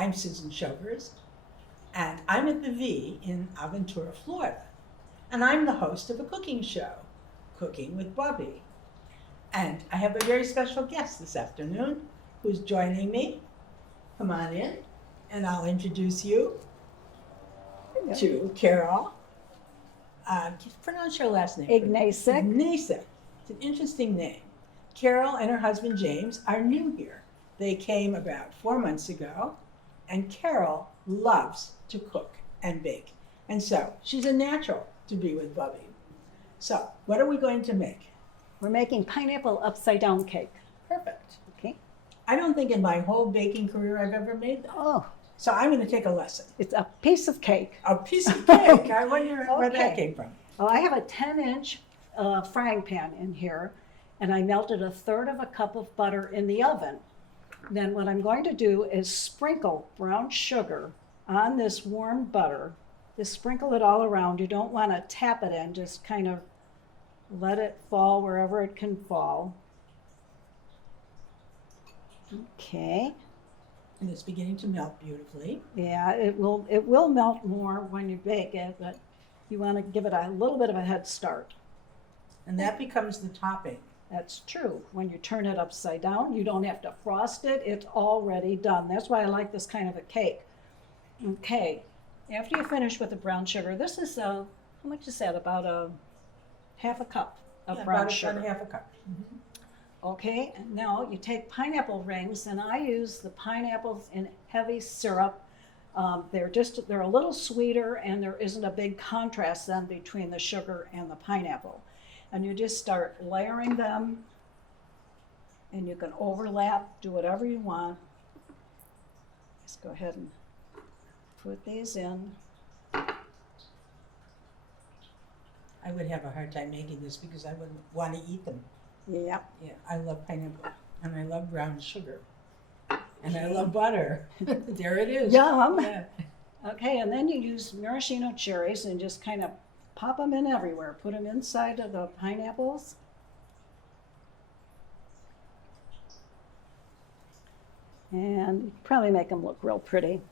I'm Susan Chokers, and I'm at the V in Aventura, Florida. And I'm the host of a cooking show, Cooking with Bubbe. And I have a very special guest this afternoon who's joining me. Come on in, and I'll introduce you to Carol. Pronounce your last name. Ignacek. Ignacek. It's an interesting name. Carol and her husband James are new here. They came about 4 months ago, and Carol loves to cook and bake. And so she's a natural to be with Bubbe. So what are we going to make? We're making pineapple upside down cake. Perfect. Okay. I don't think in my whole baking career I've ever made that. Oh, So I'm going to take a lesson. it's a piece of cake. A piece of cake. I wonder where that Okay. came from. Oh, I have a 10-inch frying pan in here, and I melted 1/3 cup of butter in the oven. Then what I'm going to do is sprinkle brown sugar on this warm butter. Just sprinkle it all around. You don't want to tap it in, just kind of let it fall wherever it can fall. Okay. And it's beginning to melt beautifully. Yeah, it will melt more when you bake it, but you want to give it a little bit of a head start. And that becomes the topping. That's true. When you turn it upside down, you don't have to frost it. It's already done. That's why I like this kind of a cake. Okay, after you finish with the brown sugar, this is how much is that? About a 1/2 cup of brown sugar. About 1/2 cup. Mm-hmm. Okay, and now you take pineapple rings, and I use the pineapples in heavy syrup. They're a little sweeter, and there isn't a big contrast then between the sugar and the pineapple. And you just start layering them, and you can overlap, do whatever you want. Just go ahead and put these in. I would have a hard time making this because I wouldn't want to eat them. Yep. Yeah, I love pineapple, and I love brown sugar, and I love butter. There it is. Yum. Yeah. Okay, and then you use maraschino cherries and just kind of pop them in everywhere. Put them inside of the pineapples. And probably make them look real pretty.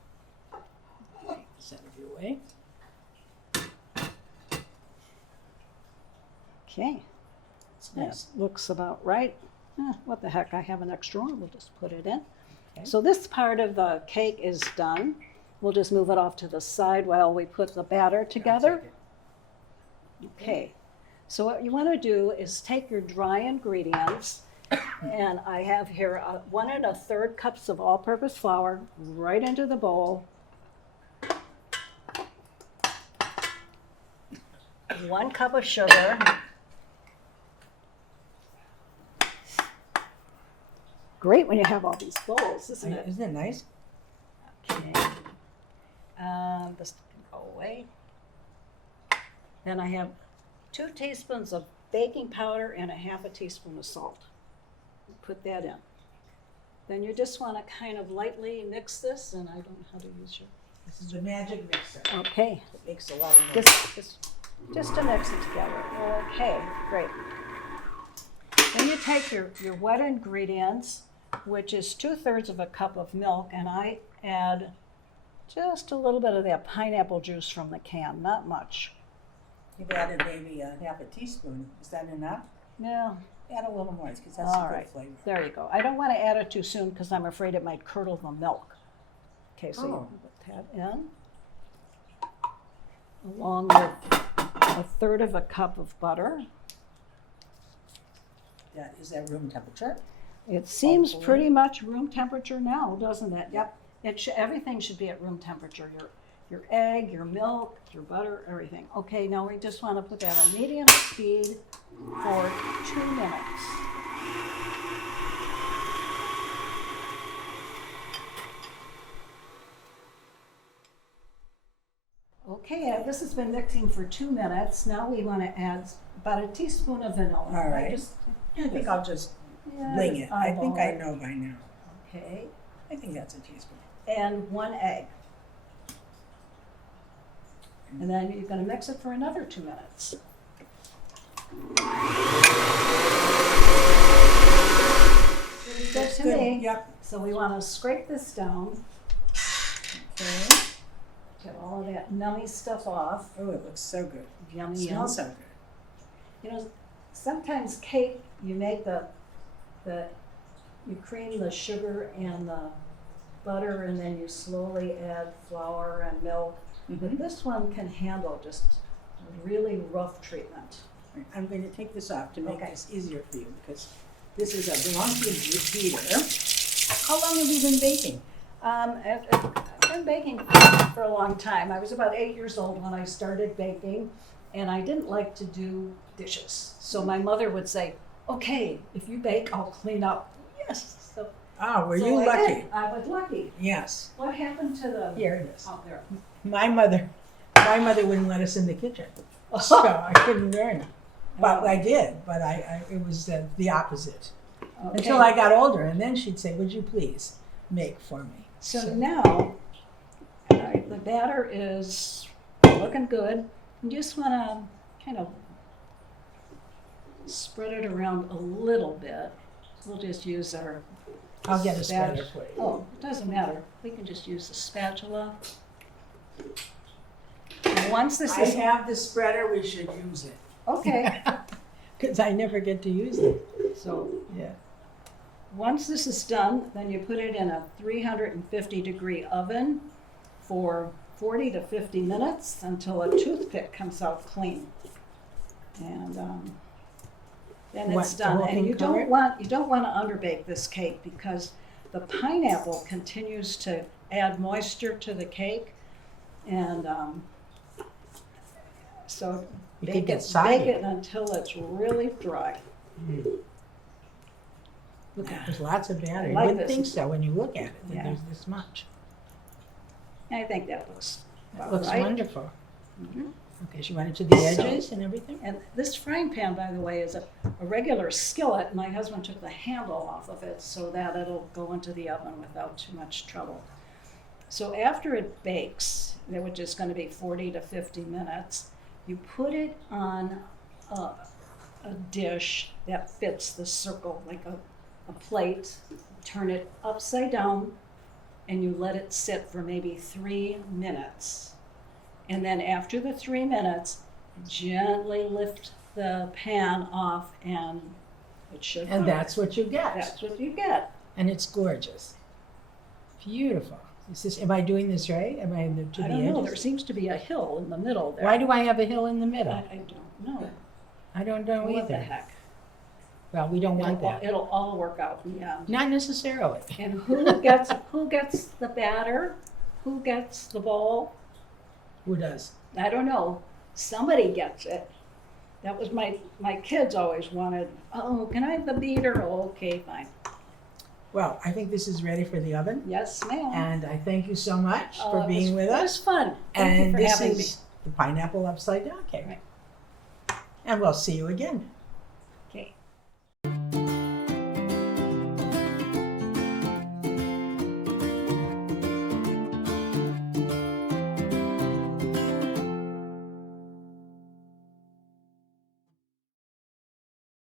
Set of your way. Okay, It's that nice. looks about right. What the heck, I have an extra one. We'll just put it in. Okay. So this part of the cake is done. We'll just move it off to the side while we put the batter together. I'll take it. Okay, so what you want to do is take your dry ingredients, and I have here 1 1/3 cups of all-purpose flour right into the bowl. 1 cup of sugar. Great when you have all these bowls, isn't it? Isn't it nice? Okay. This can go away. Then I have 2 teaspoons of baking powder and 1/2 teaspoon of salt. Put that in. Then you just want to kind of lightly mix this, and I don't know how to use your. This is a magic mixer. Okay, It makes a lot of noise. just to mix it together. Okay, great. Then you take your wet ingredients, which is 2/3 cup of milk, and I add just a little bit of that pineapple juice from the can, not much. You've added maybe 1/2 teaspoon. Is that enough? Yeah, Add a little more because that's all a good right. flavor. There you go. I don't want to add it too soon because I'm afraid it might curdle the milk. Okay, so Oh. you put that in, along with 1/3 cup of butter. Is that room temperature? It seems Hopefully. pretty much room temperature now, doesn't it? Yep. Everything should be at room temperature. Your egg, your milk, your butter, everything. Okay, now we just want to put that on medium speed for 2 minutes. Okay, this has been mixing for 2 minutes. Now we want to add about a teaspoon of vanilla. All right. I think I'll just wing it. I think I know by now. Okay, I think that's a teaspoon. and 1 egg. And then you're going to mix it for another 2 minutes. Good to me. Yep. So we want to scrape this down. Okay. Get all of that nummy stuff off. Oh, it looks so good. Yummy, It yum. smells so good. You know, sometimes cake, you make you cream the sugar and the butter, and then you slowly add flour and milk. But this one can handle just a really rough treatment. I'm going to take this off to make Okay. this easier for you because this belongs to the beater. How long have you been baking? I've been baking for a long time. I was about 8 years old when I started baking, and I didn't like to do dishes. So my mother would say, "Okay, if you bake, I'll clean up." Yes. So, Oh, were so you I lucky? did. I was lucky. Yes. What happened to the Here it is. out there? My mother wouldn't let us in the kitchen, so I couldn't learn. But I did. But it was the opposite Okay. until I got older, and then she'd say, "Would you please make for me?" So now, the batter is looking good. You just want to kind of spread it around a little bit. We'll just use our I'll get a spreader spatula. for you. Oh, it doesn't matter. We can just use the spatula. And once this I is have the spreader. We should use it okay, because I never get to use it. so Yeah. once this is done, then you put it in a 350-degree oven for 40 to 50 minutes until a toothpick comes out clean. And then What, it's the done. whole And thing you don't covered? want to underbake this cake because the pineapple continues to add moisture to the cake, and so You could bake get it soggy. until it's really dry. Look, there's lots of batter. I You like wouldn't this. think so when you look at it, that Yeah. there's this much. I think that looks That about looks right. wonderful. Mhm. Okay, she went into the So- edges and everything? And this frying pan, by the way, is a regular skillet. My husband took the handle off of it so that it'll go into the oven without too much trouble. So after it bakes, which is going to be 40 to 50 minutes, you put it on a dish that fits the circle, like a plate. Turn it upside down, and you let it sit for maybe 3 minutes. And then after the 3 minutes, gently lift the pan off, and it should And cook. that's what you get. That's what you get. And it's gorgeous. Beautiful. Am I doing this right? Am I to the I don't know, there edges? seems to be a hill in the middle there. Why do I have a hill in the I middle? don't know. I don't know What the either. heck? Well, we don't want It'll, that. it'll all work out in the end. Not necessarily. And who gets the batter? Who gets the bowl? Who does? I don't know. Somebody gets it. That was my kids always wanted, "Oh, can I have the beater?" "Oh, okay, fine." Well, I think this is ready for the oven. Yes, ma'am. And I thank you so much for It being with It us. was fun. Thank And you for this having me. is the pineapple upside down cake. Right. And we'll see you again.